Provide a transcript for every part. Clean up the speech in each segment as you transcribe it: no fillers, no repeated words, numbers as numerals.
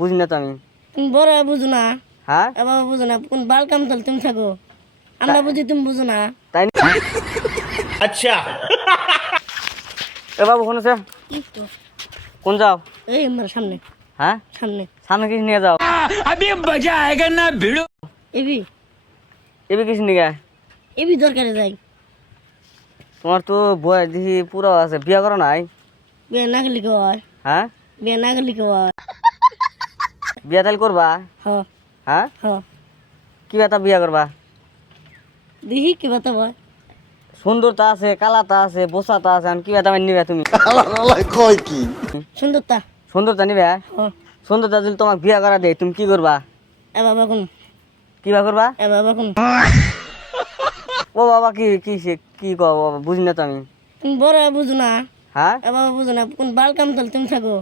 বুঝি না তো আমি। তুমি বড় বুঝো না, হ্যাঁ এবার বুঝো না, কোন বাল কাম তাহলে তুমি থাকো, আমরা বুঝি তুমি বুঝো না। তাই अच्छा। এ বাবু শুনেছে কি তো? কোন যাও? এই আমার সামনে হ্যাঁ সামনে সামনে কিছু নিয়ে যাও। अभी मजा आएगा ना भिड़ो। এবি এবার কিছু নিয়ে এবি দরকারে যাই। তোমার তো বয়স দেখি পুরো আছে, বিয়া করো নাই? বিয়ে না গেলি কেউ হয়, হ্যাঁ বিয়ে না গেলি কেউ হয়। বিয়া তাহলে করবা? হ হ্যাঁ হ কি কথা বিয়া করবা? দেখি কি কথা বয়। সুন্দরতা আছে, কালাতা আছে, বোসাতা আছে, কি কথা নিবে তুমি? সুন্দরতা। সুন্দরতা নিবে? হ সুন্দরতা যদি তোমাকে বিয়া করা দেয় তুমি কি করবা? এ বাবা কোন, কি বা করবা? এ বাবা কোন। ও বাবা কি কি কি কো বাবা, বুঝি না তো আমি। তুমি বড় বুঝো না, হ্যাঁ এ বাবা বুঝো না, কোন বাল কাম তাহলে তুমি থাকো,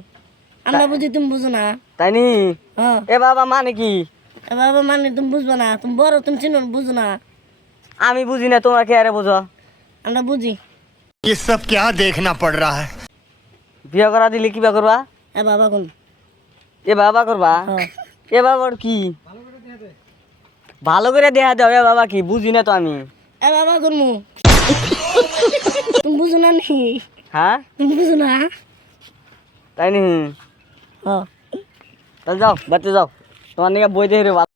আমরা বুঝি তুমি বুঝো না। তাই নি? হ্যাঁ এ বাবা মানে কি? এ বাবা মানে তুমি বুঝবা না, তুমি বড় তুমি চিনো বুঝো না, আমি বুঝি না, তোমার কে আরে বুঝো? আমরা বুঝি। ये सब क्या देखना पड़ रहा है। বিয়া করা দিলে কি বা করবা? এ বাবা কোন। এ বাবা করবা? হ্যাঁ এ বাবার কি ভালো করে দেখা দাও। এ বাবা কি বুঝি না তো আমি। এ বাবা কোন মু তুমি বুঝো না নি, হ্যাঁ তুমি বুঝো না। তাই নি? হ্যাঁ তাহলে যাও বাড়িতে যাও, তোমার নিয়ে বই দেখে ভালো।